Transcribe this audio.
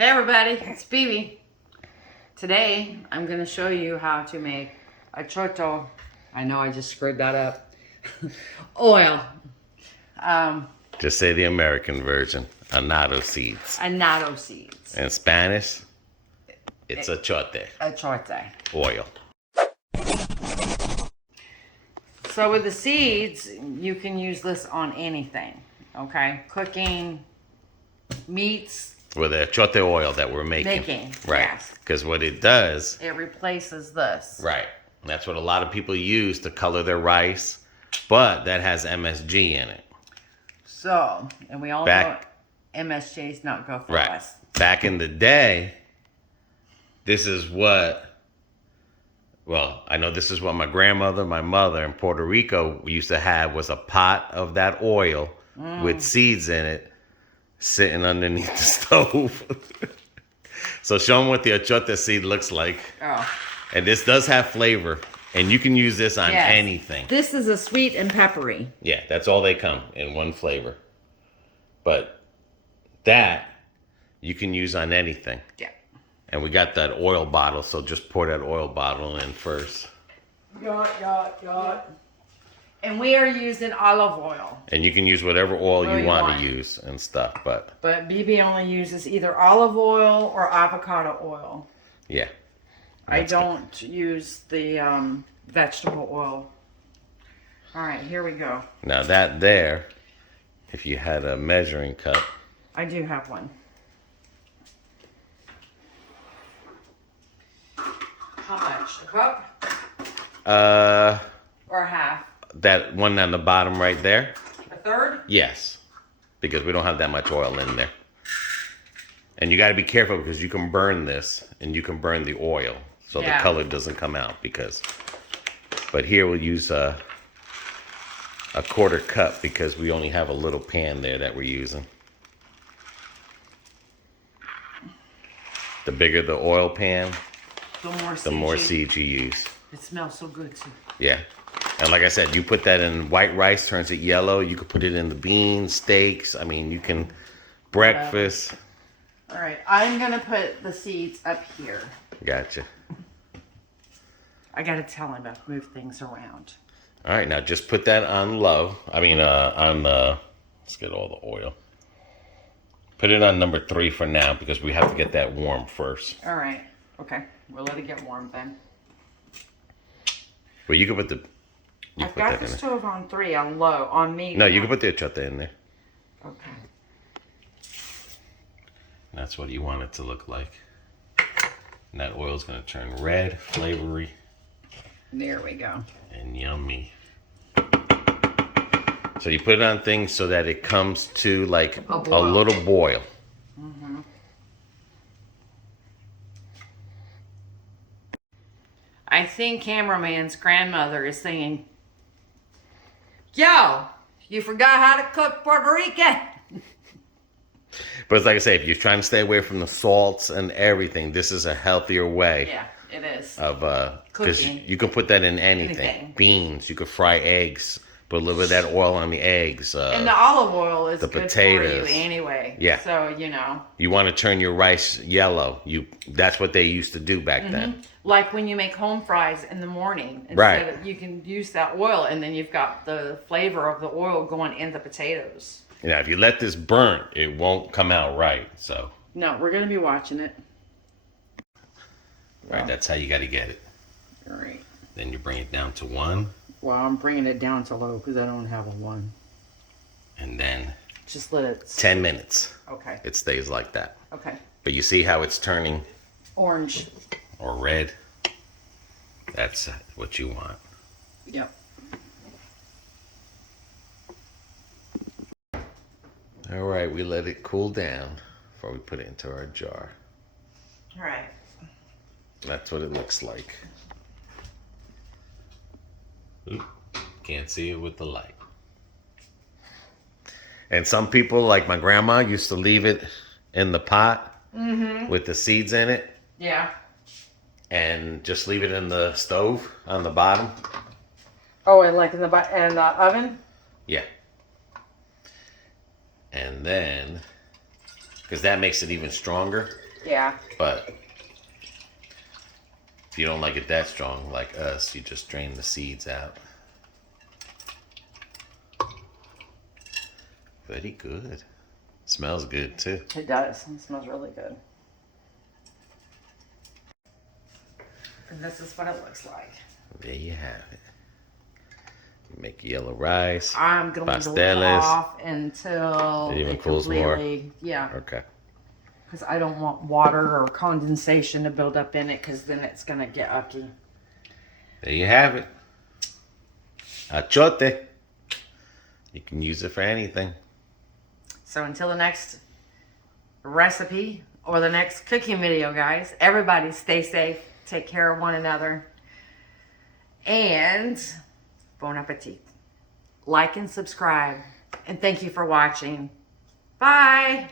Hey everybody, it's Bibi. Today I'm going to show you how to make achiote. I know I just screwed that up. Oil. Just say the American version. Annatto seeds. Annatto seeds. In Spanish, it's achiote. Achiote. Oil. So with the seeds, you can use this on anything. Okay? Cooking, meats. With the achiote oil that we're making. Right. Yes. Because what it does. It replaces this. Right. That's what a lot of people use to color their rice. But that has MSG in it. So, and we all know MSG is not good for us. Back in the day, this is what, well, I know this is what my grandmother, my mother in Puerto Rico used to have, was a pot of that oil with seeds in it sitting underneath the stove. So show them what the achiote seed looks like. Oh. And this does have flavor. And you can use this on anything. This is a sweet and peppery. Yeah, that's all they come in, one flavor. But that you can use on anything. Yeah. And we got that oil bottle, so just pour that oil bottle in first. Yeah. And we are using olive oil. And you can use whatever oil you want to use and stuff, but Bibi only uses either olive oil or avocado oil. Yeah. I don't use the vegetable oil. All right, here we go. Now that there, if you had a measuring cup. I do have one. How much? A cup? Or half? That one on the bottom right there? A third? Yes. Because we don't have that much oil in there. And you got to be careful because you can burn this and you can burn the oil. So the color doesn't come out but here we'll use a quarter cup because we only have a little pan there that we're using. The bigger the oil pan, the more seeds you use. It smells so good too. Yeah. And like I said, you put that in white rice, turns it yellow. You could put it in the beans, steaks. I mean, you can breakfast. All right, I'm going to put the seeds up here. Gotcha. I got to tell him to move things around. All right, now just put that on low. I mean, let's get all the oil. Put it on number 3 for now because we have to get that warm first. All right. Okay. We'll let it get warm then. Well, you can put the... I've got the stove on 3, on low, on medium. No, you can put the achiote in there. Okay. That's what you want it to look like. And that oil's going to turn red, flavory. There we go. And yummy. So you put it on things so that it comes to like a little boil. Mm-hmm. I think cameraman's grandmother is saying, "Yo, you forgot how to cook Puerto Rican." But it's like I say, if you're trying to stay away from the salts and everything, this is a healthier way. Yeah, it is. Of because you can put that in anything. Beans, you could fry eggs, put a little bit of that oil on the eggs. And the olive oil is the good potatoes. for you anyway. Yeah. So, you know. You want to turn your rice yellow. That's what they used to do back then. Like when you make home fries in the morning. Right. You can use that oil and then you've got the flavor of the oil going in the potatoes. You know, if you let this burn, it won't come out right. So. No, we're going to be watching it. Right, that's how you got to get it. All right. Then you bring it down to 1. Well, I'm bringing it down to low because I don't have a 1. And then just let it 10 minutes. Okay. It stays like that. Okay. But you see how it's turning orange or red? That's what you want. Yep. All right, we let it cool down before we put it into our jar. All right. That's what it looks like. Oop, can't see it with the light. And some people, like my grandma, used to leave it in the pot with the seeds in it. Yeah. And just leave it in the stove on the bottom. Oh, and like in the oven? Yeah. And then because that makes it even stronger. Yeah. But if you don't like it that strong, like us, you just drain the seeds out. Very good. Smells good too. It does. It smells really good. And this is what it looks like. There you have it. Make yellow rice. I'm going to leave it off until it cools more. Yeah. Okay. Because I don't want water or condensation to build up in it, because then it's going to get ucky. There you have it. Achiote. You can use it for anything. So until the next recipe or the next cooking video, guys, everybody stay safe. Take care of one another. And bon appetit. Like and subscribe. And thank you for watching. Bye.